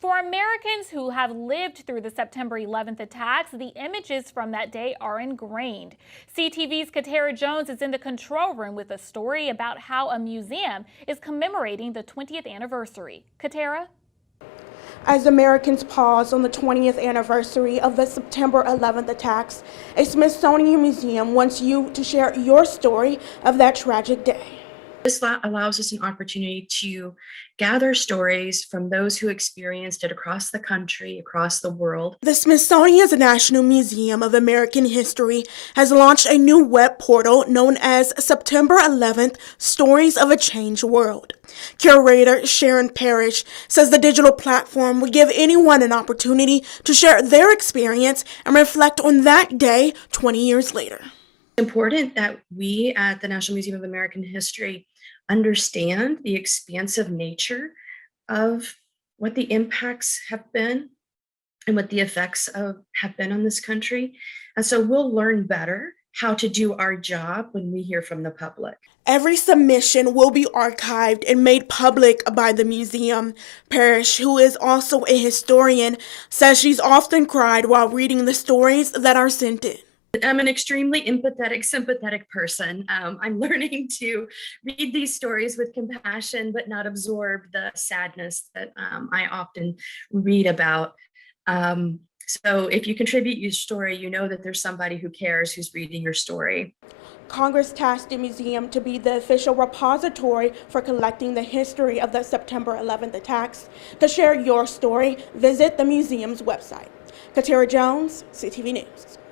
For Americans who have lived through the September 11th attacks, the images from that day are ingrained. CTV's Katara Jones is in the control room with a story about how a museum is commemorating the 20th anniversary. Katara? As Americans pause on the 20th anniversary of the September 11th attacks, a Smithsonian museum wants you to share your story of that tragic day. This allows us an opportunity to gather stories from those who experienced it across the country, across the world. The Smithsonian's National Museum of American History has launched a new web portal known as September 11th Stories of a Changed World. Curator Sharon Parrish says the digital platform would give anyone an opportunity to share their experience and reflect on that day 20 years later. It's important that we at the National Museum of American History understand the expansive nature of what the impacts have been and what the effects have been on this country. And so we'll learn better how to do our job when we hear from the public. Every submission will be archived and made public by the museum. Parrish, who is also a historian, says she's often cried while reading the stories that are sent in. I'm an extremely empathetic, sympathetic person. I'm learning to read these stories with compassion, but not absorb the sadness that I often read about. So if you contribute your story, you know that there's somebody who cares who's reading your story. Congress tasked the museum to be the official repository for collecting the history of the September 11th attacks. To share your story, visit the museum's website. Katara Jones, CTV News.